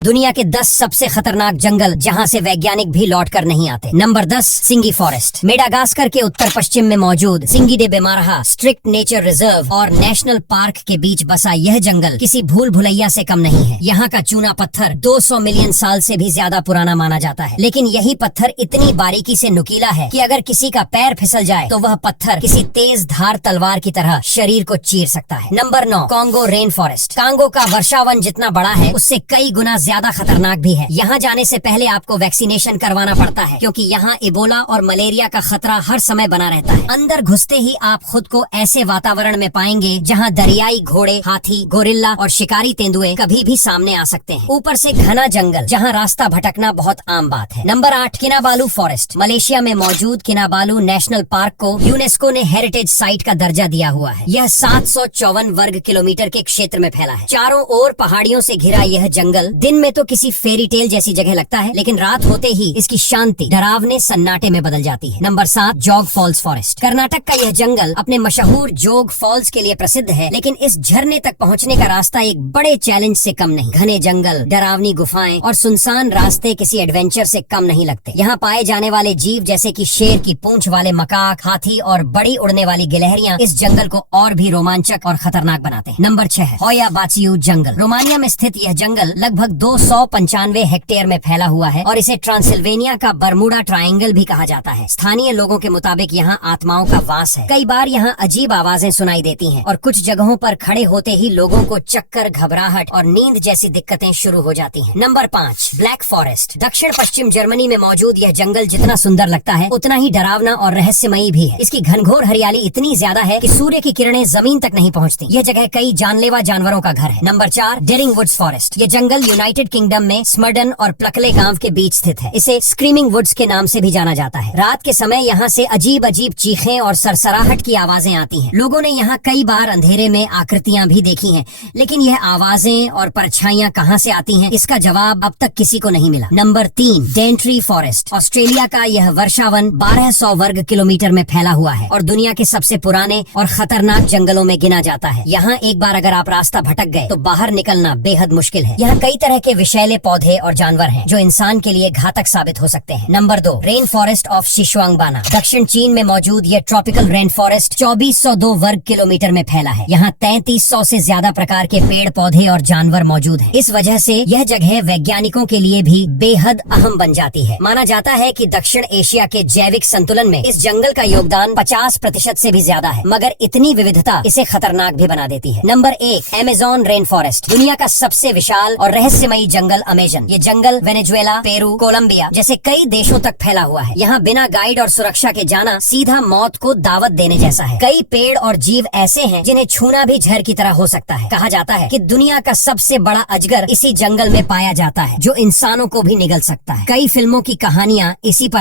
दुनिया के 10 सबसे खतरनाक जंगल जहां से वैज्ञानिक भी लौट कर नहीं आते। Number 10, सिंगी forest. मेडागास्कर के उत्तर पश्चिम में मौजूद सिंगी डे बेमारहा स्ट्रिक्ट नेचर रिजर्व और नेशनल पार्क के बीच बसा यह जंगल किसी भूल भुलैया से कम नहीं है। यहाँ का चूना पत्थर 200 मिलियन साल से भी ज्यादा पुराना माना जाता है, लेकिन यही पत्थर इतनी बारीकी से नुकीला है कि अगर किसी का पैर फिसल जाए तो वह पत्थर किसी तेज धार तलवार की तरह शरीर को चीर सकता है। Number 9, Congo rain forest. Congo का वर्षावन जितना बड़ा है उससे कई गुना ज्यादा खतरनाक भी है। यहाँ जाने से पहले आपको वैक्सीनेशन करवाना पड़ता है, क्योंकि यहाँ इबोला और मलेरिया का खतरा हर समय बना रहता है। अंदर घुसते ही आप खुद को ऐसे वातावरण में पाएंगे जहाँ दरियाई घोड़े, हाथी, गोरिल्ला और शिकारी तेंदुए कभी भी सामने आ सकते हैं। ऊपर से घना जंगल जहाँ रास्ता भटकना बहुत आम बात है। Number 8, किनाबालू forest. मलेशिया में मौजूद किनाबालू नेशनल पार्क को यूनेस्को ने हेरिटेज साइट का दर्जा दिया हुआ है। यह 754 वर्ग किलोमीटर के क्षेत्र में फैला है। चारों ओर पहाड़ियों से घिरा यह जंगल दिन में तो किसी फेरी टेल जैसी जगह लगता है, लेकिन रात होते ही इसकी शांति डरावने सन्नाटे में बदल जाती है। नंबर 7, जोग फॉल्स फॉरेस्ट। कर्नाटक का यह जंगल अपने मशहूर जोग फॉल्स के लिए प्रसिद्ध है, लेकिन इस झरने तक पहुंचने का रास्ता एक बड़े चैलेंज से कम नहीं। घने जंगल, डरावनी गुफाएं और सुनसान रास्ते किसी एडवेंचर से कम नहीं लगते। यहाँ पाए जाने वाले जीव जैसे कि शेर की पूंछ वाले मकाक, हाथी और बड़ी उड़ने वाली गिलहरियां इस जंगल को और भी रोमांचक और खतरनाक बनाते हैं। नंबर 6, होया बाचियू जंगल। रोमानिया में स्थित यह जंगल लगभग 295 हेक्टेयर में फैला हुआ है और इसे ट्रांसिल्वेनिया का बर्मुडा ट्रायंगल भी कहा जाता है। स्थानीय लोगों के मुताबिक यहाँ आत्माओं का वास है। कई बार यहाँ अजीब आवाजें सुनाई देती हैं और कुछ जगहों पर खड़े होते ही लोगों को चक्कर, घबराहट और नींद जैसी दिक्कतें शुरू हो जाती हैं। Number 5, black forest. दक्षिण पश्चिम जर्मनी में मौजूद यह जंगल जितना सुंदर लगता है उतना ही डरावना और रहस्यमयी भी है। इसकी घनघोर हरियाली इतनी ज्यादा है कि सूर्य की किरणें जमीन तक नहीं पहुँचती। यह जगह कई जानलेवा जानवरों का घर है। Number 4, Dering Woods forest. यह जंगल यूनाइटेड किंगडम में स्मर्डन और प्लकले गांव के बीच स्थित है। इसे स्क्रीमिंग वुड्स के नाम से भी जाना जाता है। रात के समय यहाँ से अजीब अजीब चीखें और सरसराहट की आवाजें आती हैं। लोगों ने यहाँ कई बार अंधेरे में आकृतियां भी देखी हैं, लेकिन यह आवाजें और परछाइयां कहाँ से आती हैं इसका जवाब अब तक किसी को नहीं मिला। Number 3, Dentry forest. ऑस्ट्रेलिया का यह वर्षावन 1200 वर्ग किलोमीटर में फैला हुआ है और दुनिया के सबसे पुराने और खतरनाक जंगलों में गिना जाता है। यहाँ एक बार अगर आप रास्ता भटक गए तो बाहर निकलना बेहद मुश्किल है। यहाँ कई तरह के विषैले पौधे और जानवर हैं जो इंसान के लिए घातक साबित हो सकते हैं। Number 2, rain forest of Xishuangbanna. दक्षिण चीन में मौजूद यह ट्रॉपिकल रेन फॉरेस्ट 2402 वर्ग किलोमीटर में फैला है। यहाँ 3300 से ज्यादा प्रकार के पेड़ पौधे और जानवर मौजूद हैं। इस वजह से यह जगह वैज्ञानिकों के लिए भी बेहद अहम बन जाती है। माना जाता है कि दक्षिण एशिया के जैविक संतुलन में इस जंगल का योगदान 50% से भी ज्यादा है, मगर इतनी विविधता इसे खतरनाक भी बना देती है। Number 1, Amazon rain forest. दुनिया का सबसे विशाल और रहस्यमयी जंगल अमेज़न। ये जंगल वेनेजुएला, पेरू, कोलंबिया जैसे कई देशों तक फैला हुआ है। यहाँ बिना गाइड और सुरक्षा के जाना सीधा मौत को दावत देने जैसा है। कई पेड़ और जीव ऐसे हैं जिन्हें छूना भी जहर की तरह हो सकता है। कहा जाता है कि दुनिया का सबसे बड़ा अजगर इसी जंगल में पाया जाता है जो इंसानों को भी निगल सकता है। कई फिल्मों की कहानियाँ इसी पर